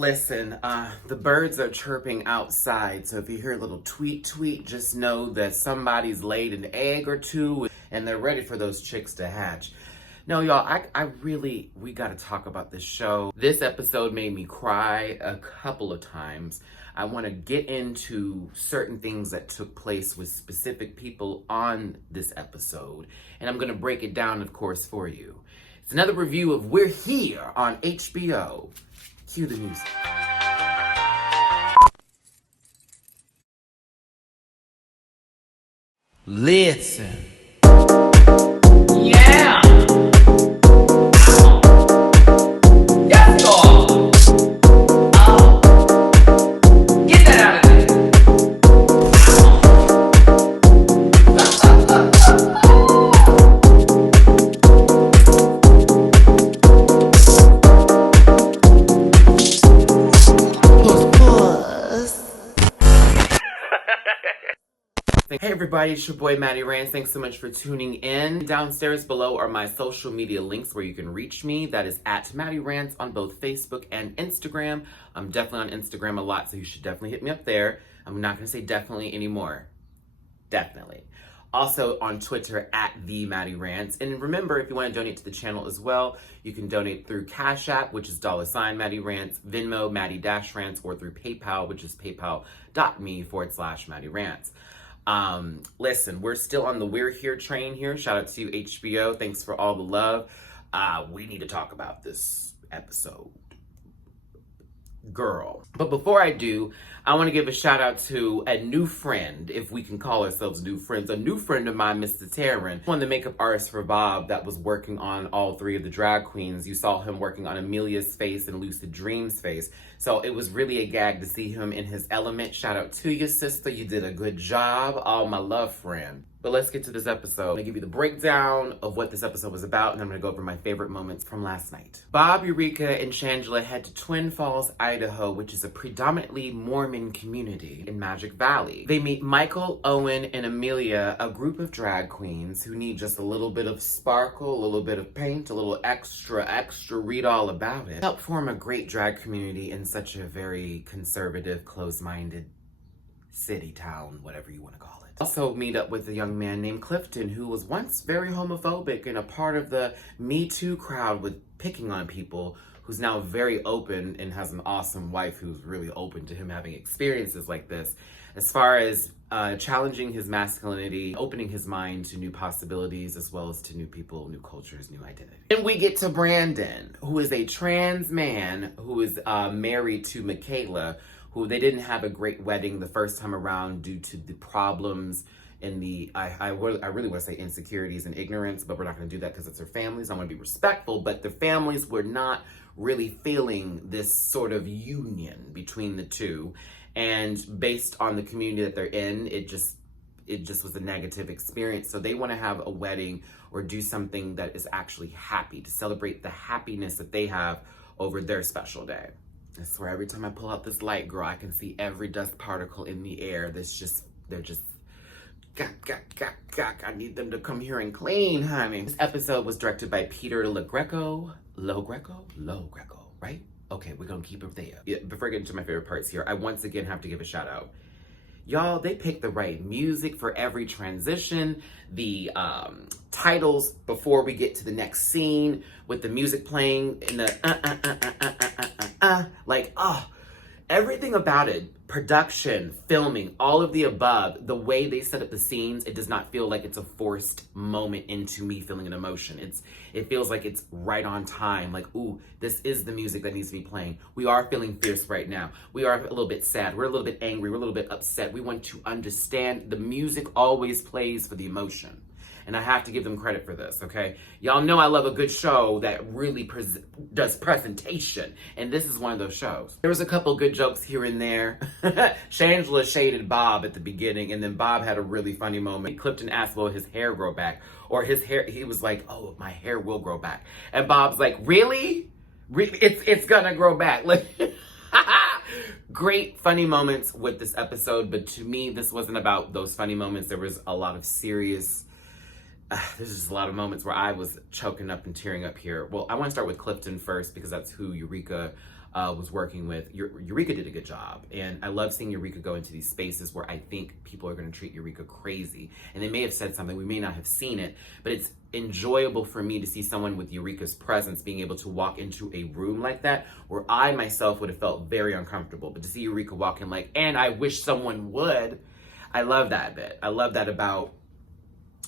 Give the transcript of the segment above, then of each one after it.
Listen, the birds are chirping outside, so if you hear a little tweet, just know that somebody's laid an egg or two and they're ready for those chicks to hatch. No, y'all, we gotta talk about this show. This episode made me cry a couple of times. I wanna get into certain things that took place with specific people on this episode, and I'm gonna break it down, of course, for you. It's another review of We're Here on HBO. Cue the music. Listen. Yeah! Yes, God! Oh. Get that out of there. Hey everybody, it's your boy Matty Rants. Thanks so much for tuning in. Downstairs below are my social media links where you can reach me. That is at MattyRants on both Facebook and Instagram. I'm definitely on Instagram a lot, so you should definitely hit me up there. I'm not going to say definitely anymore. Definitely. Also on Twitter at the Matty Rants. And remember, if you want to donate to the channel as well, you can donate through Cash App, which is $Matty Rants, Venmo, Matty-Rants, or through PayPal, which is paypal.me/Matty Rants. Listen, we're still on the We're Here train here. Shout out to HBO. Thanks for all the love. We need to talk about this episode. Girl. But before I do, I want to give a shout out to a new friend, if we can call ourselves new friends, a new friend of mine, Mr. Taryn, one of the makeup artists for Bob that was working on all three of the drag queens. You saw him working on Amelia's face and Lucid Dream's face. So it was really a gag to see him in his element. Shout out to you, sister. You did a good job. All my love, friend. But let's get to this episode. I'm gonna give you the breakdown of what this episode was about, and I'm gonna go over my favorite moments from last night. Bob, Eureka, and Shangela head to Twin Falls, Idaho, which is a predominantly Mormon community in Magic Valley. They meet Michael, Owen, and Amelia, a group of drag queens who need just a little bit of sparkle, a little bit of paint, a little extra, read all about it. Help form a great drag community in such a very conservative, closed-minded city, town, whatever you want to call it. Also meet up with a young man named Clifton, who was once very homophobic and a part of the Me Too crowd with picking on people, who's now very open and has an awesome wife who's really open to him having experiences like this, as far as challenging his masculinity, opening his mind to new possibilities, as well as to new people, new cultures, new identity. And we get to Brandon, who is a trans man who is married to Michaela, who they didn't have a great wedding the first time around due to the problems and the, I really want to say insecurities and ignorance, but we're not going to do that because it's their families. I want to be respectful, but the families were not really feeling this sort of union between the two. And based on the community that they're in, it just was a negative experience. So they want to have a wedding or do something that is actually happy, to celebrate the happiness that they have over their special day. I swear, every time I pull out this light, girl, I can see every dust particle in the air. They're just, gak. I need them to come here and clean, honey. This episode was directed by Peter Lo Greco, right? Okay, we're gonna keep it there. Yeah, before I get into my favorite parts here, I once again have to give a shout out. Y'all, they picked the right music for every transition. The titles before we get to the next scene with the music playing in the everything about it, production, filming, all of the above, the way they set up the scenes, it does not feel like it's a forced moment into me feeling an emotion. It feels like it's right on time. Like, ooh, this is the music that needs to be playing. We are feeling fierce right now. We are a little bit sad. We're a little bit angry. We're a little bit upset. We want to understand. The music always plays for the emotion. And I have to give them credit for this, okay? Y'all know I love a good show that really does presentation. And this is one of those shows. There was a couple good jokes here and there. Shangela shaded Bob at the beginning, and then Bob had a really funny moment. Clifton asked, will his hair grow back? Or his hair, he was like, oh, my hair will grow back. And Bob's like, really? It's gonna grow back. Like, great funny moments with this episode, but to me, this wasn't about those funny moments. There was a lot of serious there's just a lot of moments where I was choking up and tearing up here. Well, I want to start with Clifton first because that's who Eureka was working with. Eureka did a good job. And I love seeing Eureka go into these spaces where I think people are going to treat Eureka crazy. And they may have said something, we may not have seen it, but it's enjoyable for me to see someone with Eureka's presence being able to walk into a room like that where I myself would have felt very uncomfortable. But to see Eureka walk in like, and I wish someone would, I love that bit. I love that about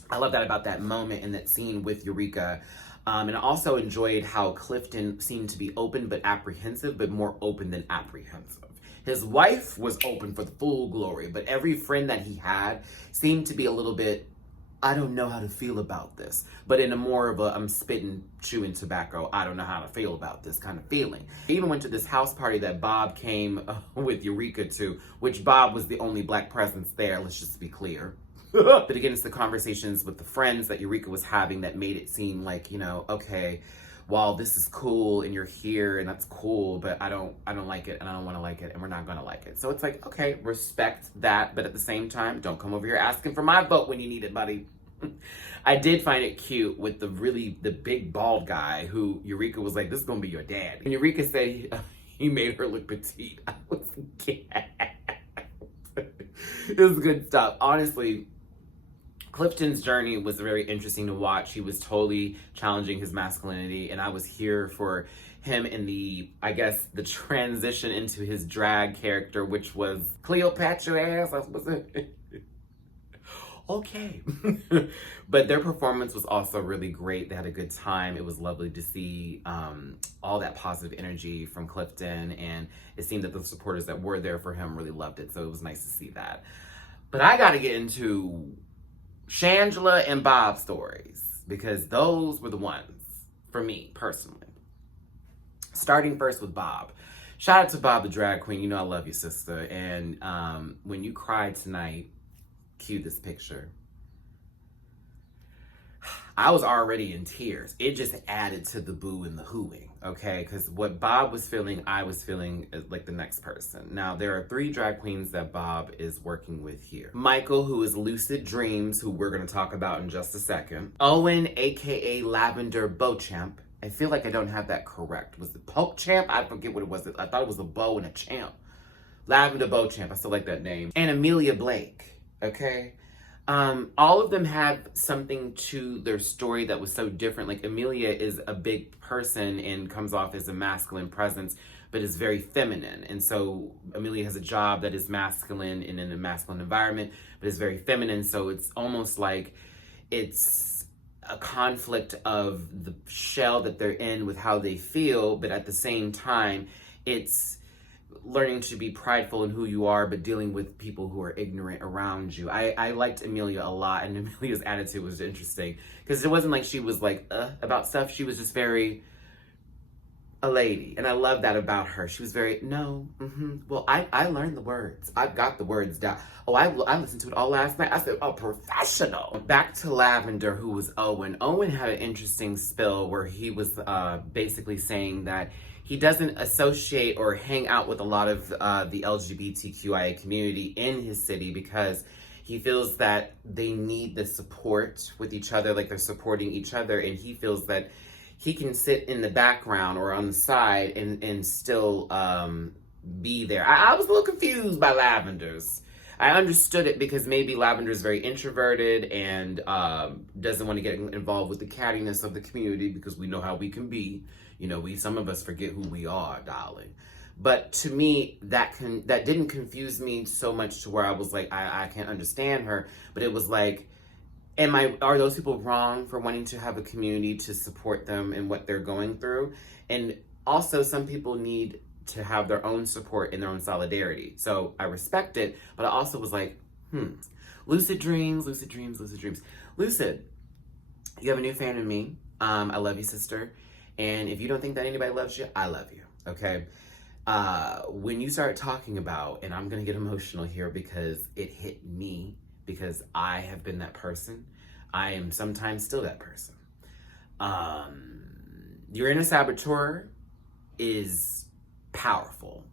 that moment in that scene with Eureka. And I also enjoyed how Clifton seemed to be open but apprehensive, but more open than apprehensive. His wife was open for the full glory, but every friend that he had seemed to be a little bit, I don't know how to feel about this, but in a more of a, I'm spitting, chewing tobacco, I don't know how to feel about this kind of feeling. He even went to this house party that Bob came with Eureka to, which Bob was the only black presence there, let's just be clear. But again, it's the conversations with the friends that Eureka was having that made it seem like, you know, okay, while this is cool and you're here and that's cool, but I don't like it and I don't want to like it and we're not going to like it. So it's like, okay, respect that. But at the same time, don't come over here asking for my vote when you need it, buddy. I did find it cute with the big bald guy who Eureka was like, this is going to be your dad. And Eureka said he made her look petite. I was it was good stuff. Honestly, Clifton's journey was very interesting to watch. He was totally challenging his masculinity, and I was here for him in the transition into his drag character, which was Cleopatra ass. Was it? Okay. But their performance was also really great. They had a good time. It was lovely to see all that positive energy from Clifton, and it seemed that the supporters that were there for him really loved it, so it was nice to see that. But I got to get into Shangela and Bob's stories, because those were the ones for me personally. Starting first with Bob. Shout out to Bob the drag queen. You know I love you, sister. And when you cried tonight, cue this picture. I was already in tears. It just added to the boo and the hooing, okay? Because what Bob was feeling, I was feeling like the next person. Now, there are 3 drag queens that Bob is working with here. Michael, who is Lucid Dreams, who we're going to talk about in just a second. Owen, a.k.a. Lavender Beauchamp. I feel like I don't have that correct. Was it Poke Champ? I forget what it was. I thought it was a bow and a champ. Lavender Beauchamp. I still like that name. And Amelia Blake, okay? All of them have something to their story that was so different. Like Amelia is a big person and comes off as a masculine presence, but is very feminine. And so Amelia has a job that is masculine and in a masculine environment, but is very feminine. So it's almost like it's a conflict of the shell that they're in with how they feel, but at the same time, it's learning to be prideful in who you are, but dealing with people who are ignorant around you. I liked Amelia a lot, and Amelia's attitude was interesting because it wasn't like she was like about stuff. She was just very a lady, and I love that about her. She was very well, I learned the words. I've got the words down. Oh, I listened to it all last night. I said, oh, professional. Back to Lavender, who was Owen. Owen had an interesting spill where he was basically saying that he doesn't associate or hang out with a lot of the LGBTQIA community in his city because he feels that they need the support with each other, like they're supporting each other, and he feels that he can sit in the background or on the side and still be there. I was a little confused by Lavender's. I understood it because maybe Lavender's very introverted and doesn't want to get involved with the cattiness of the community because we know how we can be. You know, some of us forget who we are, darling. But to me, that didn't confuse me so much to where I was like, I can't understand her. But it was like, are those people wrong for wanting to have a community to support them in what they're going through? And also, some people need to have their own support and their own solidarity. So I respect it, but I also was like, Lucid dreams, lucid dreams, lucid dreams. Lucid, you have a new fan in me. I love you, sister. And if you don't think that anybody loves you, I love you, okay? When you start talking about, and I'm gonna get emotional here because it hit me, because I have been that person. I am sometimes still that person. Your inner saboteur is powerful,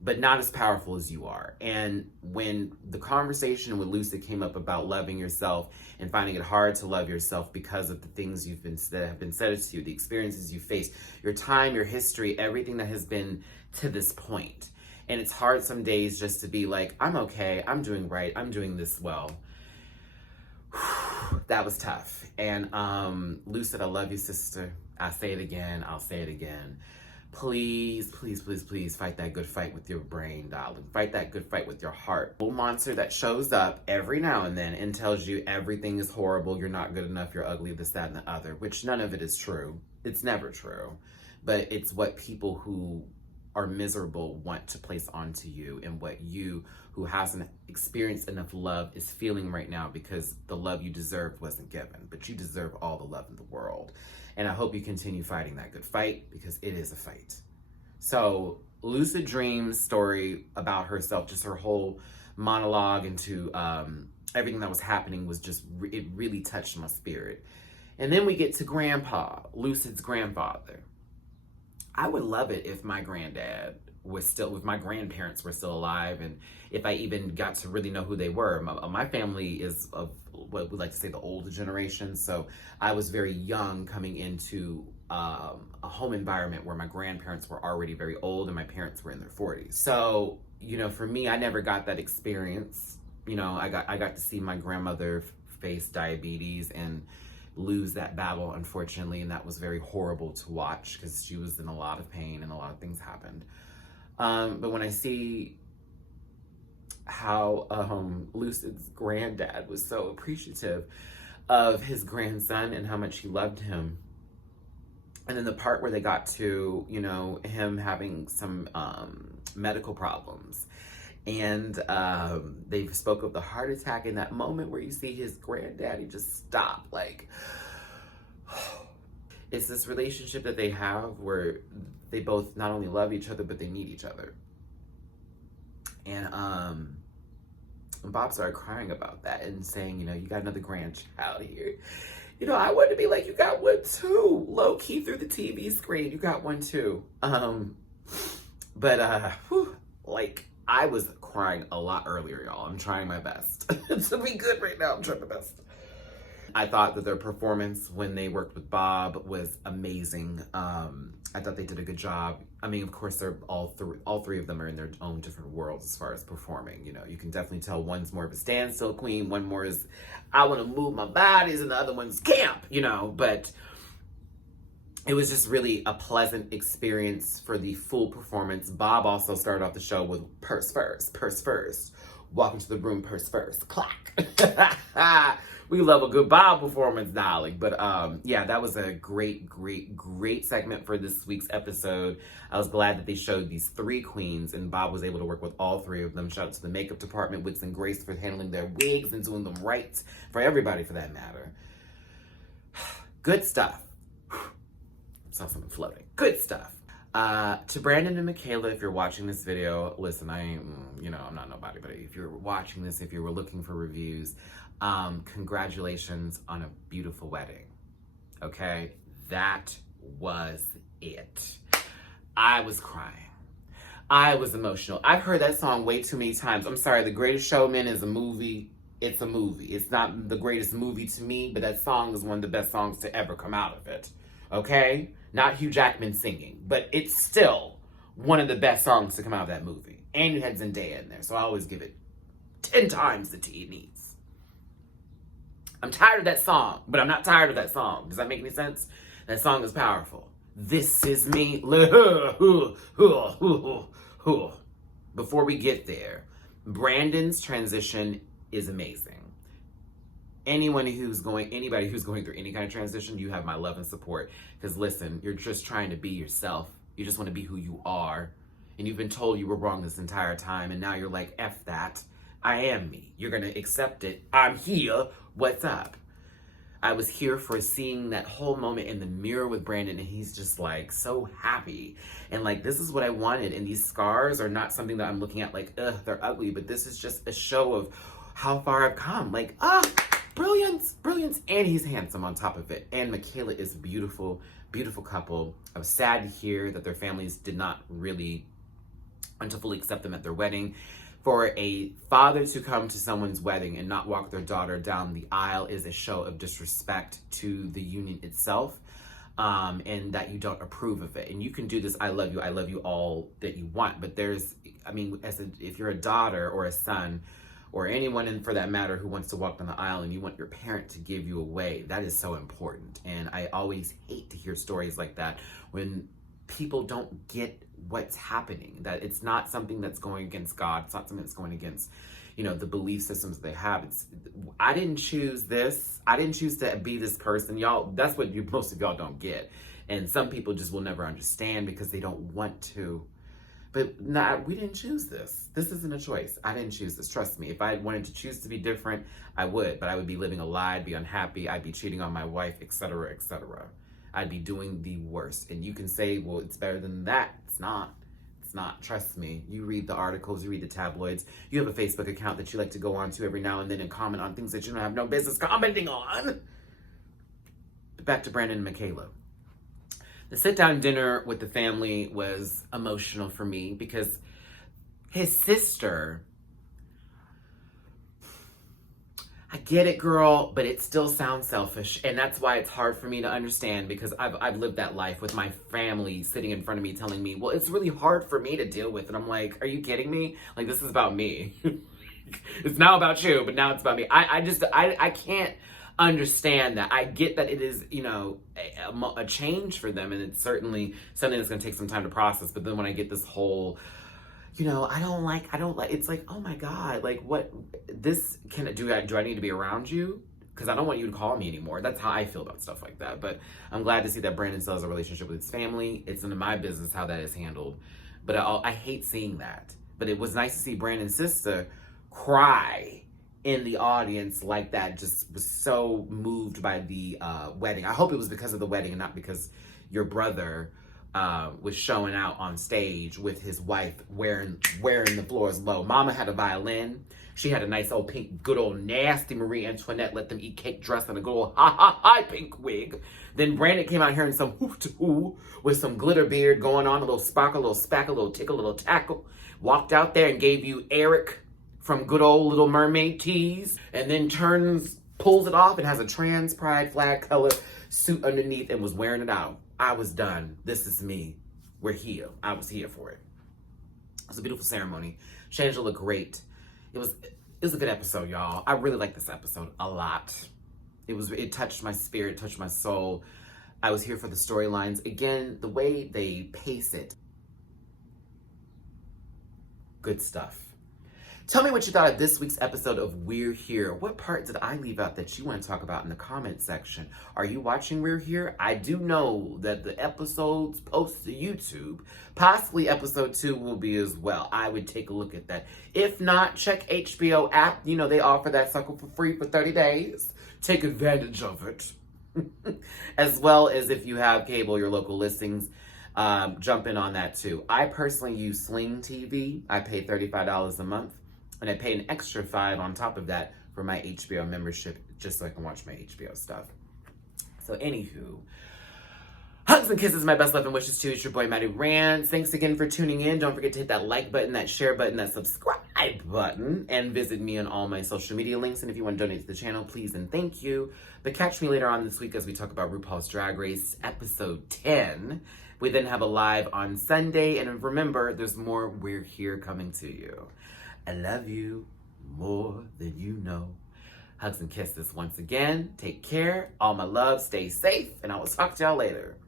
but not as powerful as you are. And when the conversation with Lucid came up about loving yourself and finding it hard to love yourself because of the things that have been said to you, the experiences you faced, your time, your history, everything that has been to this point. And it's hard some days just to be like, I'm okay, I'm doing right, I'm doing this well. That was tough. And Lucid, I love you, sister. I say it again, I'll say it again. Please, please, please, please fight that good fight with your brain, darling. Fight that good fight with your heart. Little monster that shows up every now and then and tells you everything is horrible, you're not good enough, you're ugly, this, that, and the other, which none of it is true. It's never true. But it's what people who are miserable want to place onto you, and what you, who hasn't experienced enough love, is feeling right now, because the love you deserved wasn't given. But you deserve all the love in the world. And I hope you continue fighting that good fight, because it is a fight. So Lucid Dream's story about herself, just her whole monologue into everything that was happening, was just, it really touched my spirit. And then we get to Grandpa, Lucid's grandfather. I would love it if my granddad was still, if my grandparents were still alive, and if I even got to really know who they were. My family is of what we like to say the older generation, so I was very young coming into a home environment where my grandparents were already very old and my parents were in their 40s. So, you know, for me, I never got that experience. You know, I got to see my grandmother face diabetes and lose that battle, unfortunately, and that was very horrible to watch, because she was in a lot of pain and a lot of things happened. But when I see how Lucid's granddad was so appreciative of his grandson and how much he loved him, and then the part where they got to, you know, him having some medical problems, and they spoke of the heart attack, in that moment where you see his granddaddy just stop, like, it's this relationship that they have where they both not only love each other, but they need each other. And Bob started crying about that and saying, you know, you got another grandchild here. You know, I want to be like, you got one too. Low key through the TV screen, you got one too. Like, I was crying a lot earlier, y'all. I'm trying my best to be good right now. I'm trying my best. I thought that their performance when they worked with Bob was amazing. I thought they did a good job. I mean, of course, they're all three of them are in their own different worlds as far as performing. You know, you can definitely tell one's more of a standstill queen, one more is, I want to move my bodies, and the other one's camp, you know, but it was just really a pleasant experience for the full performance. Bob also started off the show with purse first. Walk into the room, purse first, clack. We love a good Bob performance, darling. But yeah, that was a great segment for this week's episode. I was glad that they showed these three queens, and Bob was able to work with all three of them. Shout out to the makeup department, Wits and Grace, for handling their wigs and doing them right, for everybody for that matter. Good stuff. Saw something floating. Good stuff. To Brandon and Michaela, if you're watching this video, listen, I'm not nobody, but if you're watching this, if you were looking for reviews, congratulations on a beautiful wedding. Okay? That was it. I was crying. I was emotional. I've heard that song way too many times. I'm sorry, The Greatest Showman is a movie. It's a movie. It's not the greatest movie to me, but that song is one of the best songs to ever come out of it. Okay? Not Hugh Jackman singing, but it's still one of the best songs to come out of that movie. And you had Zendaya in there, so I always give it 10 times the tea it needs. I'm tired of that song, but I'm not tired of that song. Does that make any sense? That song is powerful. This is me. Before we get there, Brandon's transition is amazing. Anybody who's going through any kind of transition, you have my love and support. Because listen, you're just trying to be yourself. You just want to be who you are. And you've been told you were wrong this entire time. And now you're like, F that. I am me. You're going to accept it. I'm here. What's up? I was here for seeing that whole moment in the mirror with Brandon. And he's just like so happy. And like, this is what I wanted. And these scars are not something that I'm looking at like, ugh, they're ugly. But this is just a show of how far I've come. Like, brilliance. And he's handsome on top of it. And Michaela is beautiful couple. I was sad to hear that their families did not really want to fully accept them at their wedding. For a father to come to someone's wedding and not walk their daughter down the aisle is a show of disrespect to the union itself. and that you don't approve of it. And you can do this I love you all that you want, but if you're a daughter or a son or anyone for that matter who wants to walk down the aisle and you want your parent to give you away, that is so important. And I always hate to hear stories like that when people don't get what's happening, that it's not something that's going against God. It's not something that's going against, the belief systems they have. I didn't choose this. I didn't choose to be this person. Y'all, that's what most of y'all don't get. And some people just will never understand because they don't want to. But we didn't choose this. This isn't a choice. I didn't choose this. Trust me. If I wanted to choose to be different, I would. But I would be living a lie, I'd be unhappy, I'd be cheating on my wife, etc., etc. I'd be doing the worst. And you can say, well, it's better than that. It's not. It's not. Trust me. You read the articles, you read the tabloids. You have a Facebook account that you like to go on to every now and then and comment on things that you don't have no business commenting on. But back to Brandon and Michaela. The sit-down dinner with the family was emotional for me because his sister, I get it, girl, but it still sounds selfish. And that's why it's hard for me to understand, because I've lived that life with my family sitting in front of me telling me, well, it's really hard for me to deal with. And I'm like, are you kidding me? Like, this is about me. It's now about you, but now it's about me. I can't understand that. I get that it is, a change for them, and it's certainly something that's going to take some time to process. But then when I get this whole, I don't like, it's like, oh my God, like do I need to be around you? Because I don't want you to call me anymore. That's how I feel about stuff like that. But I'm glad to see that Brandon still has a relationship with his family. It's none of my business how that is handled. But I hate seeing that. But it was nice to see Brandon's sister cry in the audience like that. Just was so moved by the wedding. I hope it was because of the wedding and not because your brother was showing out on stage with his wife wearing the floors low. Mama had a violin. She had a nice old pink, good old nasty Marie Antoinette let them eat cake dress and a good old ha pink wig. Then Brandon came out here in some hoo with some glitter beard going on, a little sparkle, a little spackle, a little tickle, a little tackle. Walked out there and gave you Eric from good old Little Mermaid tease, and then pulls it off and has a trans pride flag color suit underneath and was wearing it out. I was done. This is me. We're here. I was here for it. It was a beautiful ceremony. Shangela looked great. It was a good episode, y'all. I really liked this episode a lot. It touched my spirit, touched my soul. I was here for the storylines. Again, the way they pace it. Good stuff. Tell me what you thought of this week's episode of We're Here. What part did I leave out that you want to talk about in the comment section? Are you watching We're Here? I do know that the episodes post to YouTube, possibly episode 2 will be as well. I would take a look at that. If not, check HBO app. They offer that sucker for free for 30 days. Take advantage of it. As well as if you have cable, your local listings, jump in on that too. I personally use Sling TV. I pay $35 a month. And I pay an extra $5 on top of that for my HBO membership, just so I can watch my HBO stuff. So anywho, hugs and kisses, my best love and wishes to you. It's your boy, Matty Rants. Thanks again for tuning in. Don't forget to hit that like button, that share button, that subscribe button, and visit me on all my social media links. And if you want to donate to the channel, please and thank you. But catch me later on this week as we talk about RuPaul's Drag Race episode 10. We then have a live on Sunday. And remember, there's more We're Here coming to you. I love you more than you know. Hugs and kisses once again. Take care. All my love. Stay safe. And I will talk to y'all later.